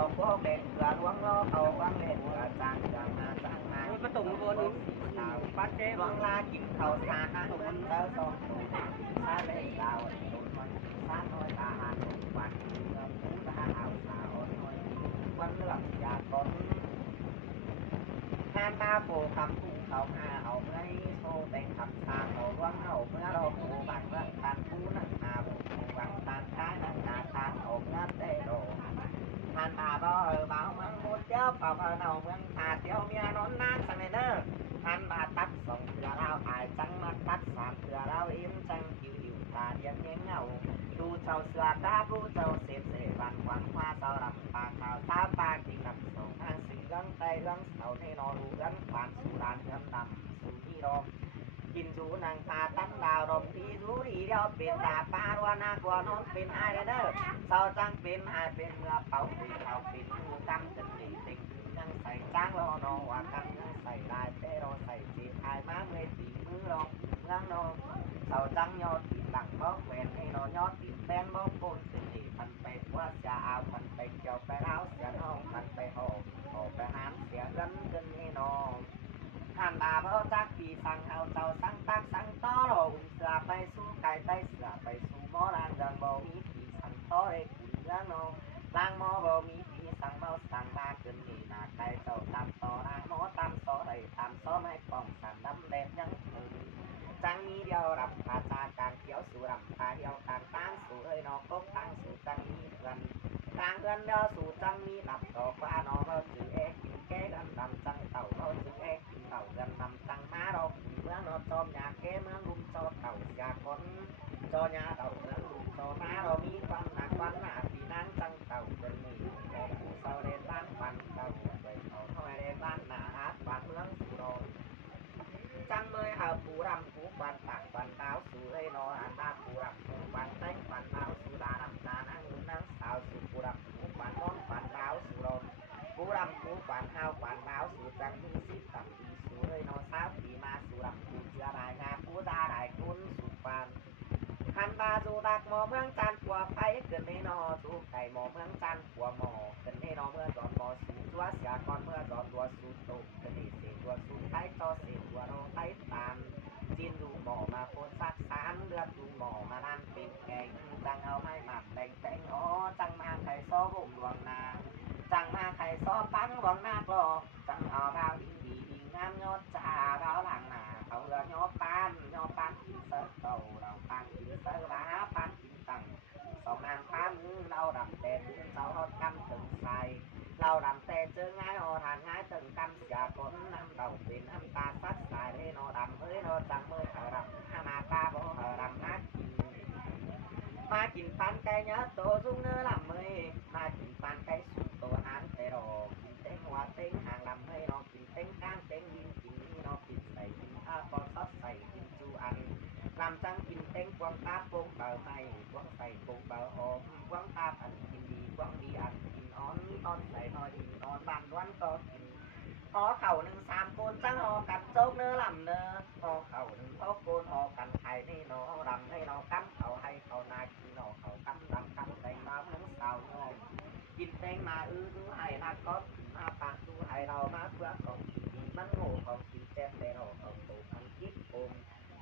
เขาพวกเด็กเสือล้วงล้อเขาวางเล่นกระจางจางมาจางมามาตุ่มบนบ้านเจ๊ ล้วงลากินเขาสาตุ่มเจอสองตุ่มซาเล่ดาวตุ่มมันซาน้อยตาหันวันเงินผู้ตาเอาสาวน้อยวันเลือกอยากคนแทนตาโผคำผู้เขาหาเอาเมื่อโซเป็นคำตาเขาว่างเอาเมื่อเราโผบังเมื่อตันผู้นั่งนาโผบังตันท้ายนั่งนาทางเอาเมื่อเตโรท่านตาบ่บ่าวเมืองมุดเดียวเป่าเนาเมืองตาเดียวเมียนอนนางสังเนอร์ท่านบาตัดส่งเถื่อเราอายจังมาตัดสามเถื่อเราอิ่มจังหิวหิวตาเดียงเงี้ยเงาดูเจ้าเสือตาผู้เจ้าเสียเสวันหวังว่าเจ้าลำปากข่าวตาปากกินลำส่งทางสิ่งเรื่องใจเรื่องเสาในนอนรู้เรื่องความสุรานเรื่องดำสู่ที่รอกินจูนางตาตั้งดาวดมที่รู้ดีเดียวเป็นตาปลาวัวนากลัวนอนเป็นไอเด้อเศร้าจังเป็นไอเป็นเมื่อเป่าปีเขาเป็นมือกำจะติดติ่งยังใส่จ้างรอนอว่ากันยังใส่ลายเต้รอใส่จีไอมาเมื่อตีมือรอเมืองนอเศร้าจังยอดตีหลังบ่แหวนให้นอยอดตีแป้นบ่โกนสิพันไปว่าจะเอาพันไปเกี่ยวไปแล้วเสียน้องพันไปหอบไปหามเสียเงินเงินให้นอท่านบาเบาจักปีสั่งเอาเจ้าสั่งตักสั่งต่อรออุ่นเสือไปสู้ไก่ไตเสือไปสู้หมอรางดังบ่มีปีสั่งต่อได้ขุนเรื่องนอล่างหมอบ่มีปีสั่งเบาสั่งมาเกินนี่นาไก่เจ้าตามต่อรางหมอตามต่อได้ตามต่อไม่ป้องสั่งดำแดงยังจังมีเดียวรับภาษาการเขียวสู่รำตาเดียวการตั้งสู่เอ้ยนอกกตั้งสู่จังมีเพื่อนทางเพื่อนเดียวสู่จังมีหลับต่อฟ้านอเบาจือเอกกินแก่กันดำจังเต่าเบาจือเอกกินเต่ากันดำจังมาเราเมืองนอจอมยาแก่เมืองลุมจอเต่าอยาคนจอยาเต่าเมืองลุมจอมาเรามีความหนักความหนาปีนั่งจังเต่าเป็นหนีแก่ผู้เศร้าเด่นบ้านปันเต่าไปเขาถอยเด่นบ้านหนาอาบ้านเมืองสุรจังเมยเอาปูรำปูปันตักปันเท้าสู่เอ้ยนออันดาปูรำปูปันเต้งปันเท้าสู่ดาดำตานั่งนั่งสาวสู่ปูรำปูปันน้องปันเท้าสู่รมปูรำปูปันเท้าปันเท้าสู่จังมีสิบตับปีสู่เอ้ยนอสาวปีมาสู่รำปูเสือลายงาปูดาลายคุณสู่ปันขันบาสู่ดักหมอเมืองจันปัวไปเกินในนอสู่ไก่หมอเมืองจันปัวหมอเกินในนอเมื่อจอนหมอสู่ตัวเสียก่อนเมื่อจอนตัวสู่ตุกเกินในเสียตัวสู่ไทยต่อเสียตัวเราไทยตามจินดูหมอมาโพดซักสามเลือดดูหมอมานั่นเป็นแกงจังเอาไม่หมักแดงแตงอ๋อจังมาไข่ซ้อบุ่มดวงนาจังมาไข่ซ้อปั้นหวังหน้ากลอจังเอาดาวอินดีอิงงามยอดจ่าดาวหลังหนาเขาเรือยอปั้นกินเสิร์ฟเต่าเราปั้นกินเสิร์ฟล้าปั้นกินตังสองนางฟ้ามือเราดำแต่ถึงเสาทอดกำถึงใส่เราดำแต่เจอง่ายอทานง่ายถึงกำเสียคนน้ำเต่าเป็นน้ำตาซัดสายเลยนอดำเฮ้ยนอจังเมื่อดำอาณาตาบ่ดำนักกินมากินปันไก่เนื้อโตสูงเนื้อลำเมยมากินปันไก่สุกโตหางแต่รอกินเต้งหัวเต้งหางลำเมยนอกินเต้งก้างเต้งดินกินนี่นอกินใส่กินข้าวปอนซอสใส่กินจูอันลำจังกินเต้งกวางตาโป่งเบาไม่กวางใส่โป่งเบาหอมกวางตาอันกินดีกวางดีอันกินอ้อนตอนใส่นอนกินนอนบานด้วนก็กินหอเข่าหนึ่งสามโกนจังหอกันโจกเนื้อลำเนื้อหอเข่าหนึ่งพอโกนหอกันไข่นี่นอรำให้นอกำเขาให้เขานากินนอเขากำรำกำแต่งมาเมืองสาวนมกินแตงมาดูให้นักก็มาปากดูให้เรามาเพื่อของกินดีมันโง่ของกินแซ่บแต่เราเขาโตมันคิดโกง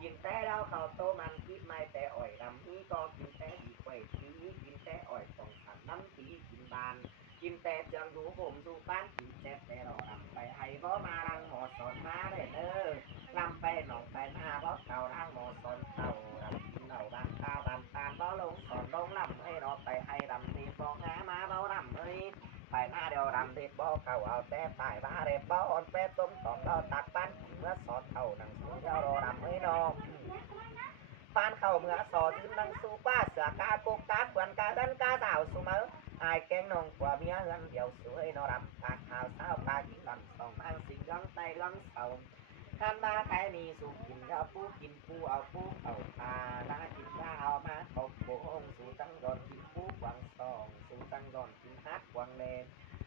กินแต่เราเขาโตมันคิดไม่แต่อ่อยดำนี้ก็กินแต่ดีกว่าทีกินแต่อ่อยสองสันน้ำตีกินบานกินแต่เจียงดูผมดูบ้านกินแซ่บแต่เราดำไปให้บ่มารังหมอสอนมาเลยเด้อลำไปหนองไปหน้าบ่เก่าร่างหมอสอนเต่าดำกินเหล่าบ้านข้าวบ้านตาลบ่ลงสอนลงลำให้เราไปให้ดำดีบ่งามาบ่ดำเอ้ยไปหน้าเดียวดำดีบ่เก่าเอาแต่ตายบ้าเด็บบ่อ่อนเป็ดต้มตอกเราตักปั้นเมื่อสอนเต่าหนังสูงเจ้าเราดำเอ้ยน้องฟานเข่าเมื่อสอยืนนังสู้ป้าเสือกาโกกาขวัญกาดันกาสาวสุเมออายแกงนองกว่าเมียเฮือนเดียวสวยนอรำตาขาวสาวปลากินลำสองอังสิงลังไตลังเสาขันมาใครมีสุกินเอาปูกินปูเอาปูเอาปลาลากินลาเอามาตบโบงสู่จังดอนกินปูกวางสองสู่จังดอนกินฮัดกวางเลน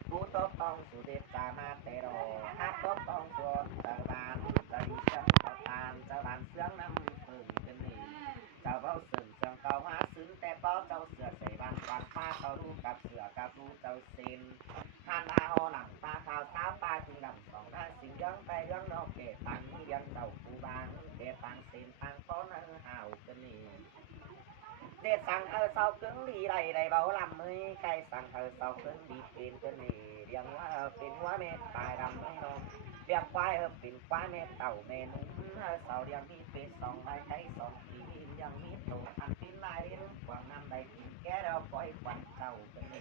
ปูตบตองสู่เด็ดตามาเตโรฮัดตบตองส่วนตะบานจะดีจังตะตานจะบานเสียงน้ำปืนกันนี่เจ้าเบ้าเสื่อมเสียงเก่าหาซึ้งแต่ป้อเจ้าเสือใส่บานกวางป้าเขาดูกับเสือกับดู กูเจ้าเซนทานดาอหลังปลาขาวสาวปลาจึงลำสองหน้าสิงยังไปเรื่องนอกเกตตังเลี้ยงเจ้ากูบางเกตตังเซนตังต้นห่าวกันนี่เด็ดสั่งsau cứng đi đầy đầy bảo làm mới câyสั่งsau cứng đi tiền cái này điang hóa tiền hóa mẹ tài đầm mới non điang quái tiền quái mẹ tàu mẹ núng sau điang đi về sòng lại cây sòng thì điang đi tổ ăn tin lại đến quảng nam đầy tiền ké đâu quái quần tàu cái này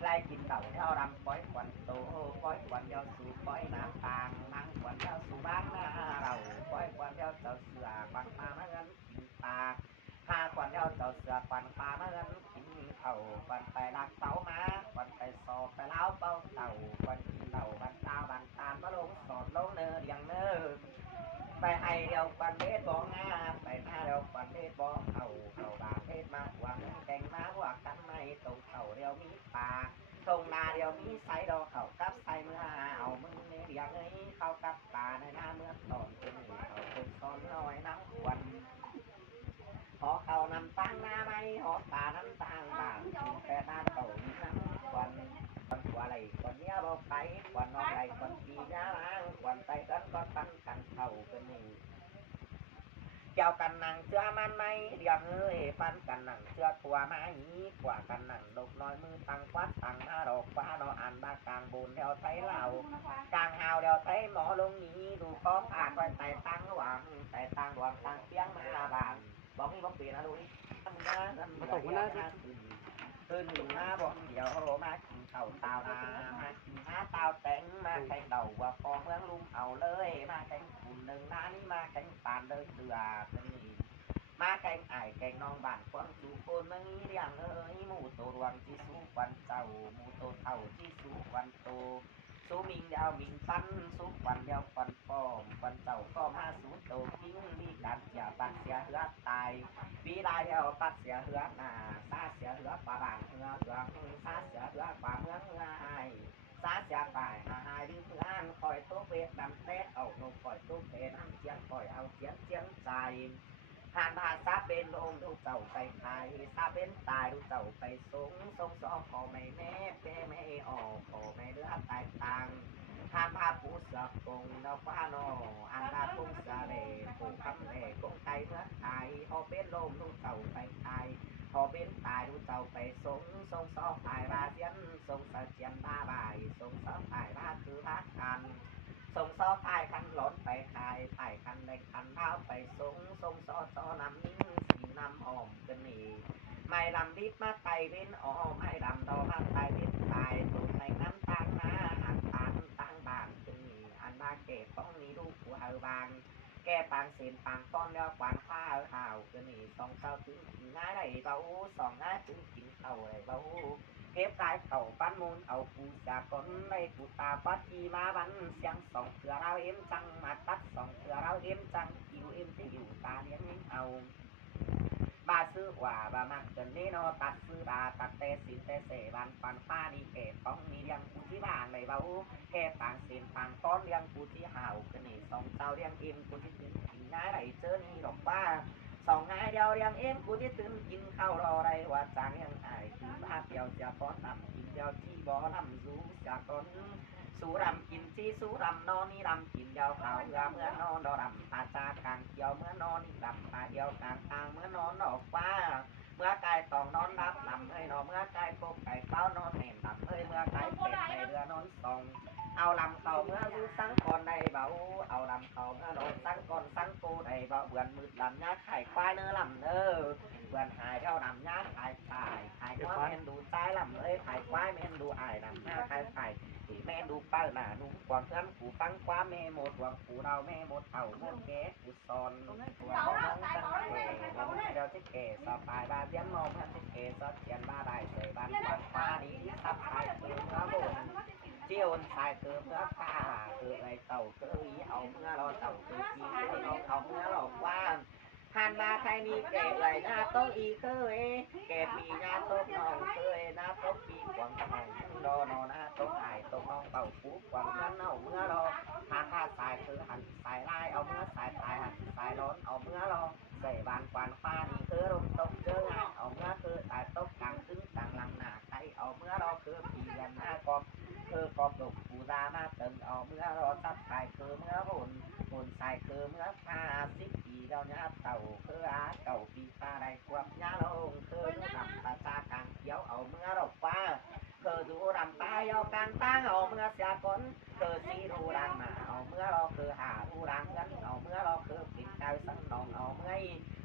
lại chín tàu theo đầm quái quần tổ quái quần theo su quái nam tàng mang quần theo su bán đầu quái quần theo tàu sửa quần ta nó gắn taพาควันเอาเจ้าเสือควันปลามาเงินกินเข่าควันไปลักเสามาควันไปสอบไปเล้าเป้าเต่าควันกินเหล่าบันตาบันตานมาลงสอดลงเนอเดียงเนอไปให้เดียวควันเด็ดบ่งาไปหน้าเดียวควันเด็ดบ่เข่าบาเด็ดมาหวังแกงมาหวังกันในตรงเข่าเดียวมีปลาทงนาเดียวมีไซดอกเข่ากับไซเมื่อเอามึงในเดียงเอ้ยเข้ากับปลาในหน้าเมื่อตอนเป็นเขาเป็นซ้อนน้อยน้ำควันหอเขานำตั้งหน้าไม่หอตาน้ำตั้งบางแต่ด้านเขาน้ำควันตัวอะไรควันเนี้ยบอกไปควันนอนอะไรควันปีน้าล้างควันไปกันก็ตั้งกันเขาเป็นนี่เจ้ากันหนังเชื่อมันไหมเรียงเอ้ยฟันกันหนังเชื่อตัวไม้กว่ากันหนังดกน้อยมือตั้งควัดตั้งหน้าดอกฟ้าเราอ่านบากลางบนเดียวไทยเหล่ากลางหาวเดียวไทยหมอลงนี้ดูก็ผ่านไว้แต่ตั้งหวังแต่ตั้งหวังตั้งเพียงมาบานบอกนี่บอกเปลี่ยนนะดูนี่มาตกมาหน้าคืนหนึ่งมาบอกเดี๋ยวมากินข้าวตาวนามากินหาตาวแตงมาแข่งเดาว่าพอเมืองลุงเอาเลยมาแข่งขุนหนึ่งน้านี่มาแข่งปานเลยเดือเป็นนี่มาแข่งไอ้แข่งน้องบ้านควงจูโคนเมืองนี้เรียงเอ้ยหมูโตรวงที่สู้ควันเจ้าหมูโตเท่าที่สู้ควันโตสู้มิงเดียวมิงปั้นสู้ควันเดียวควันปอมควันเจ้าก็มาสู้โตกิ้งดีการเสียปันเสียเหือตายวีได้เดียวปัดเสียเหือหน้าซาเสียเหือป่าบางเหือเหือซาเสียเหือป่าเมืองเหือหายซาเสียป่ายหายดื้อเพื่อนคอยตัวเวทดำเตะเอานกคอยตัวเพนเจียงคอยเอาเจียงเจียงใจหานมาซาเป็นลมดูเจ้าไปไทยซาเป็นตายดูเจ้าไปสูงทรงสองขอไม่แน่เป้ไม่ออกขอไม่เลือดตายตังทานพาปูเสือกงนกฟ้าโนอันดาปุงเสเลปูคำเลกงไก่เมื่อไทยพอเป็นลมดูเจ้าไปไทยพอเป็นตายดูเจ้าไปสูงทรงสองตายบาเสียนทรงเสจียนบ้าบายทรงสองตายบาคือพักกันส่งซอพายคันหลนไปขายพายคันเล็กคันเท้าไปสูงทรงซอนำนิ่งสีน้ำหอมกันนี่ไม่ลำดิบมาไตเว้นอ๋อไม่ลำดอมาไตเว้นตายตุ่มในน้ำตางนาหักปานตั้งบานกันนี่อันนาเก็บต้องมีลูกหัวบางแก่ปางเสียนปางก้อนแล้วกวานข้าวข่าวกันนี่สองเจ้าถึงกินง่ายได้เบาสองง่ายถึงกินเข่าได้เบาเก็บกายเข่าปั้นมูลเอาปูจากก้นในปูตาปัดจีมาบันเสียงสองเถื่อเราเอ็มจังมาตัดสองเถื่อเราเอ็มจังคิวเอ็มที่อยู่ตาเลี้ยงเอาบาซื้อกว่าบามันเกินนี่โนตัดซื้อบาตัดเตสินเตเสบันปันป้าดีเกตต้องมีเลี้ยงปูที่บ้านในเบาแค่ปางเสียนปางก้อนเลี้ยงปูที่ห่าวกันนี่สองเจ้าเลี้ยงเอ็มปูที่ถึงกินง่ายไหลเจอนี่หรอกว่าสองง่ายเดียวเลี้ยงเอ็มปูที่ตื่นกินข้าวรอไรว่าจางยังไงคือบ้าเดียวจะพอทำกินเดียวที่บ่อลำสูจากก้นสูรำกินที่สูรำนอนนี่รำกินเดียวเขาเมื่อนอนดอรำตาจากางเกี่ยวเมื่อนอนนี่รำตาเดียวกลางทางเมื่อนอนดอกฟ้าเมื่อกายตองนอนรับลำเอ้ยนอนเมื่อกายกบไก่เต้านอนแหนลำเอ้ยเมื่อกายเป็ดในเรือนอนส่องเอาลำเขาเมื่อรู้สังก่อนได้เบาเอาลำเขาเมื่อนอนสังก่อนสังโกได้เบาเบือนมืดลำยาไข่ควายเนื้อลำเนื้อเบือนหายเท่าลำยาไข่ตายไข่ควายเมนดูใจลำเอ้ยไข่ควายเมนดูอายลำยาไข่ไข่แม่ดูเป้าหน้านุ่มกว่าเพื่อนกูฟังความแม่หมดว่ากูเราแม่หมดเท่าเมื่อแก่กูซอนตัวน้องจังเก๋เราเดียวที่เก๋สบายบาเสียนมองเพื่อนที่เก๋สดเขียนบ้าได้ใส่บ้านปันป้าดีทับใส่เกลือเมื่อบนเจียวใส่เกลือเมื่อข้าเกลือไอเต่าเกลืออีเอาเมื่อเราเต่าเกลือจีเราเอาเมื่อเราว่าหันมาใครมีเก๋เลยหน้าโต๊ะอีเคยเก๋ปีหน้าโต๊ะน้องเคยหน้าโต๊ะปีกวางไข่รอนอหน้าโต๊ะไข่โต๊ะน้องเป่าปุ๊บกวางเงินเอาเมื่อรอหาข้าสายคือหันสายไล่เอาเมื่อสายตายหันสายร้อนเอาเมื่อรอใส่บานกวานฟ้านี่คือลมตกเจอไงเอาเมื่อคือตายตกกลางขึ้นกลางลำหนาใครเอาเมื่อรอคือ อบดุปูรามาตึงเอาเมื่อรอสับไทยคือเมื่อหุ่นใส่คือเมื่อ50 ปีเราเนี่ยเต่าคือเก่าปีตาได้ควบยาลงคือดูดำตาตากลางเขียวเอาเมื่อเราฟ้าคือดูดำตายเอากลางตาเอาเมื่อเสียก้นคือสีดูดังมาเอาเมื่อเราคือหาดูดังเงินเอาเมื่อเราคือปิดกายสังนองเอาเมื่อ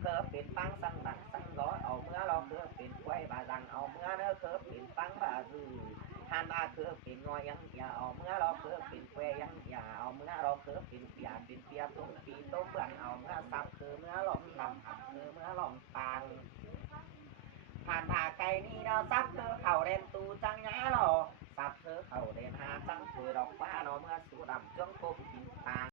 คือปิดฟังสังดังสังร้อยเอาเมื่อเราคือปิดกล้วยบาดังเอาเมื่อเนื้อคือปิดฟังบาดือหันมาคือปิดงอยยังอย่าเอาเมื่อเราคือปิดกล้วยยังอย่าเอาเมื่อเราคือปิดเปียปิดเปียต้มปีต้มเบื่อเอาเมื่อสับคือเมื่อหลอมนำหักคือเมื่อหลอมปางผ่านผ่าไก่นี่เราซับคือเข่าเรนตูจังยาหรอซับคือเข่าเรนหาจังคือดอกฟ้าเราเมื่อสูดำจ้องกบกินปาง